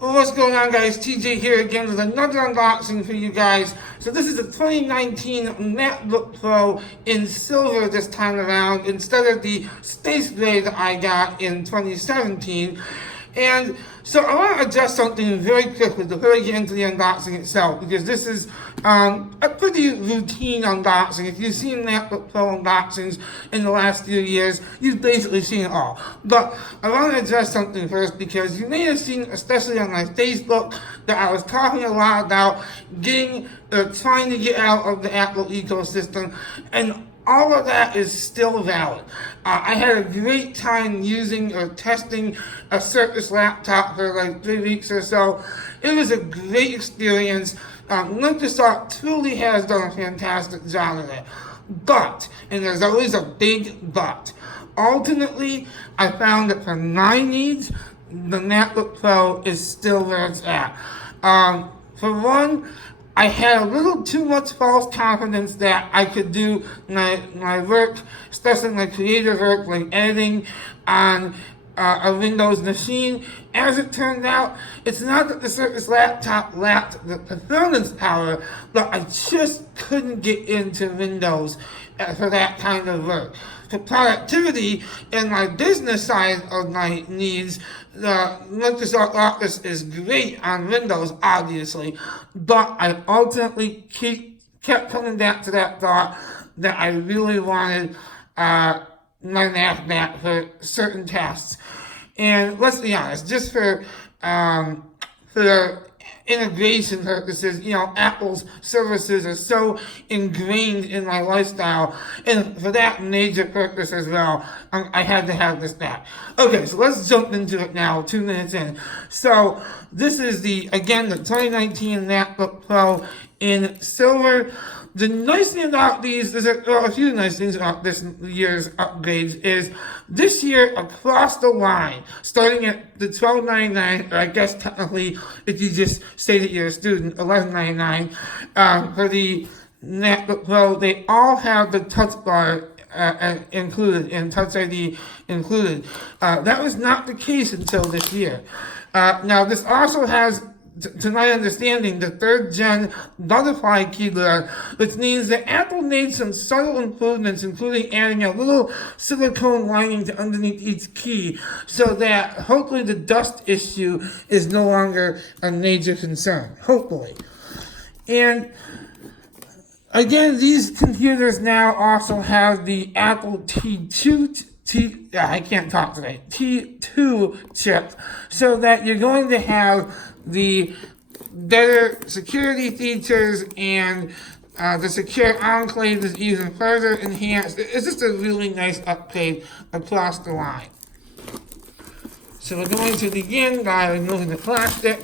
Well, what's going on, guys? TJ here again with another unboxing for you guys. So this is a 2019 MacBook Pro in silver this time around instead of the space gray that I got in 2017. And so I want to address something very quickly before I get into the unboxing itself, because this is a pretty routine unboxing. If you've seen MacBook Pro unboxings in the last few years, you've basically seen it all. But I want to address something first, because you may have seen, especially on my Facebook, that I was talking a lot about trying to get out of the Apple ecosystem, and all of that is still valid. I had a great time using or testing a Surface laptop for like 3 weeks or so. It was a great experience. Microsoft truly has done a fantastic job of it. But, and there's always a big but, ultimately, I found that for my needs, the MacBook Pro is still where it's at. For one, I had a little too much false confidence that I could do my work, especially my creative work, like editing on a Windows machine. As it turned out, it's not that the Surface laptop lacked the performance power, but I just couldn't get into Windows for that kind of work. For productivity and my business side of my needs, the Microsoft Office is great on Windows, obviously, but I ultimately kept coming back to that thought that I really wanted my Mac back for certain tasks. And let's be honest, just for integration purposes, Apple's services are so ingrained in my lifestyle, and for that major purpose as well, I had to have this back. Okay, so let's jump into it now, 2 minutes in. So this is the 2019 MacBook Pro in silver. The nice thing about these, there's a few nice things about this year's upgrades, is this year across the line, starting at the $12.99, or I guess technically if you just say that you're a student, $11.99, for the MacBook Pro, they all have the touch bar included, and Touch ID included. That was not the case until this year. Now this also has, to my understanding, the 3rd gen butterfly keyboard, which means that Apple made some subtle improvements, including adding a little silicone lining to underneath each key, so that hopefully the dust issue is no longer a major concern. Hopefully. And again, these computers now also have the Apple T2 chip, so that you're going to have the better security features, and the secure enclave is even further enhanced. It's just a really nice upgrade across the line. So we're going to begin by removing the plastic.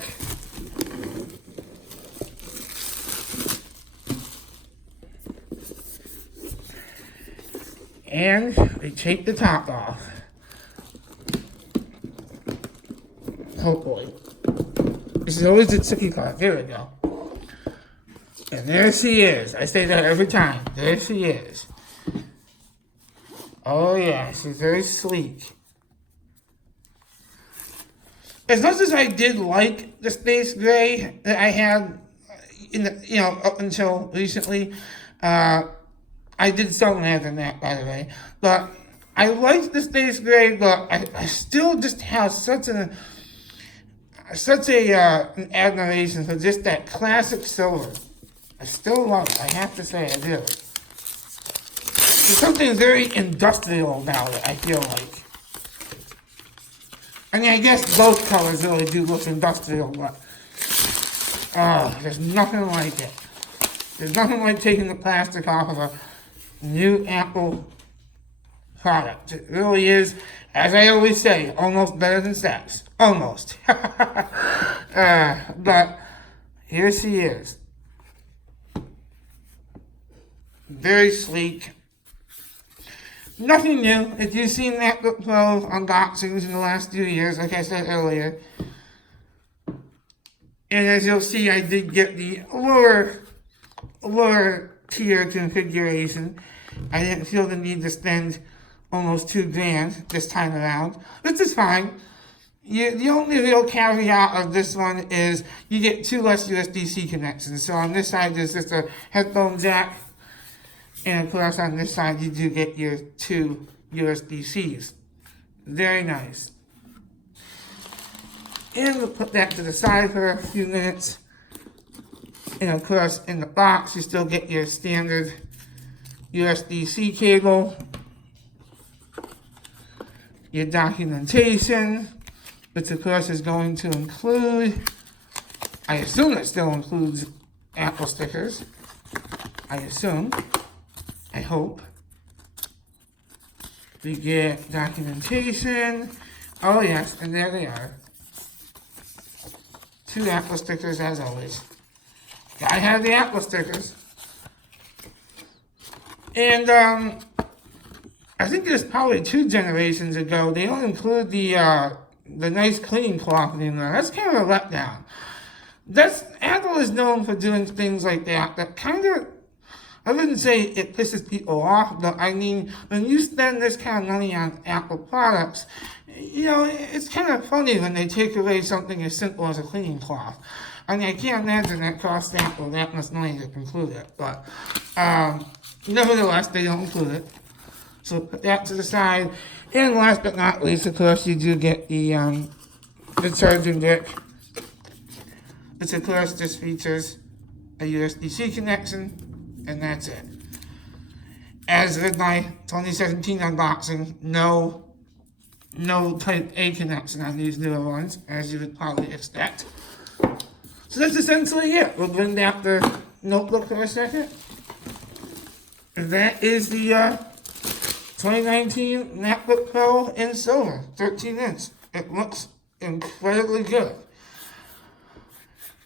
And we take the top off. Hopefully. This is always the tricky part. There we go. And there she is. I say that every time. There she is. Oh yeah, she's very sleek. As much as I did like the space gray that I had up until recently, I did something other than that, by the way. But I liked the space gray, but I still just have such an admiration for just that classic silver. I still love it. I have to say I do. There's something very industrial about it, I feel like. I mean, I guess both colors really do look industrial, but there's nothing like it. There's nothing like taking the plastic off of a new Apple product. It really is, as I always say, almost better than sex. Almost. But here she is. Very sleek. Nothing new. If you've seen MacBook Pro unboxings in the last few years, like I said earlier, and as you'll see, I did get the lower tier configuration. I didn't feel the need to spend almost $2,000 this time around, which is fine. The only real caveat of this one is you get 2 less USB-C connections. So on this side, there's just a headphone jack. And of course, on this side, you do get your 2 USB-Cs. Very nice. And we'll put that to the side for a few minutes. And of course, in the box, you still get your standard USB-C cable, your documentation, which of course is going to include, I assume it still includes Apple stickers. I assume. I hope. We get documentation. Oh yes, and there they are. 2 Apple stickers as always. Gotta have the Apple stickers. And I think there's probably 2 generations ago, they don't include the nice cleaning cloth in there. That's kind of a letdown. Apple is known for doing things like that. That kind of, I wouldn't say it pisses people off, but I mean, when you spend this kind of money on Apple products, you know, it's kind of funny when they take away something as simple as a cleaning cloth. I mean, I can't imagine that costs Apple that much money to include it, but nevertheless, they don't include it. So put that to the side. And last but not least, of course, you do get the charging brick, which of course just features a USB-C connection, and that's it. As with my 2017 unboxing, no Type A connection on these newer ones, as you would probably expect. So that's essentially it. We'll bring down the notebook for a second. And that is the 2019 MacBook Pro in silver, 13-inch. It looks incredibly good.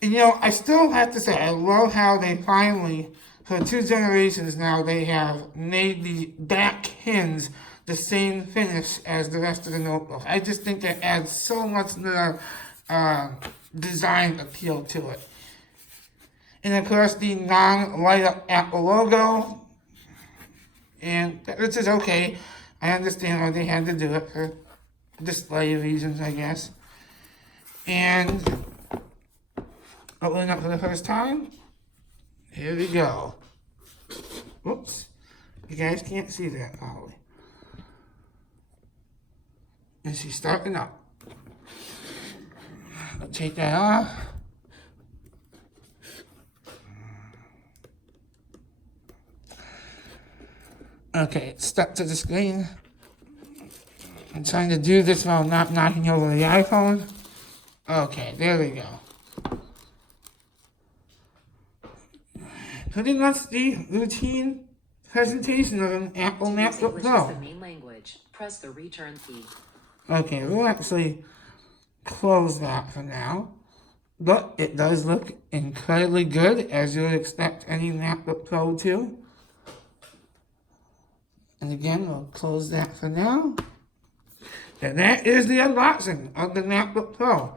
And you know, I still have to say, I love how they finally, for 2 generations now, they have made the back pins the same finish as the rest of the notebook. I just think it adds so much more design appeal to it. And of course, the non-light up Apple logo. And which is okay. I understand why they had to do it for display reasons, I guess. And opening up for the first time. Here we go. Whoops. You guys can't see that probably. And she's starting up. I'll take that off. Okay, it's stuck to the screen. I'm trying to do this while not knocking over the iPhone. Okay, there we go. Pretty much the routine presentation of an Apple MacBook Pro. The main language. Press the return key. Okay, we'll actually close that for now. But it does look incredibly good, as you would expect any MacBook Pro to. And again, we'll close that for now. And that is the unboxing of the MacBook Pro.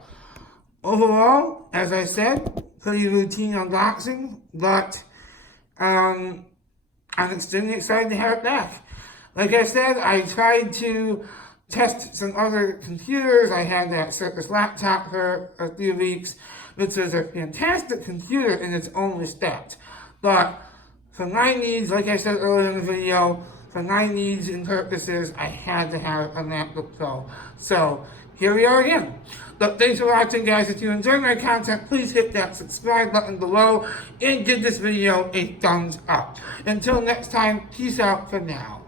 Overall, as I said, pretty routine unboxing, but I'm extremely excited to have it back. Like I said, I tried to test some other computers. I had that Surface laptop for a few weeks, which is a fantastic computer in its own respect. But for my needs, like I said earlier in the video, for my needs and purposes, I had to have a MacBook Pro. So here we are again. But thanks for watching, guys. If you enjoy my content, please hit that subscribe button below and give this video a thumbs up. Until next time, peace out for now.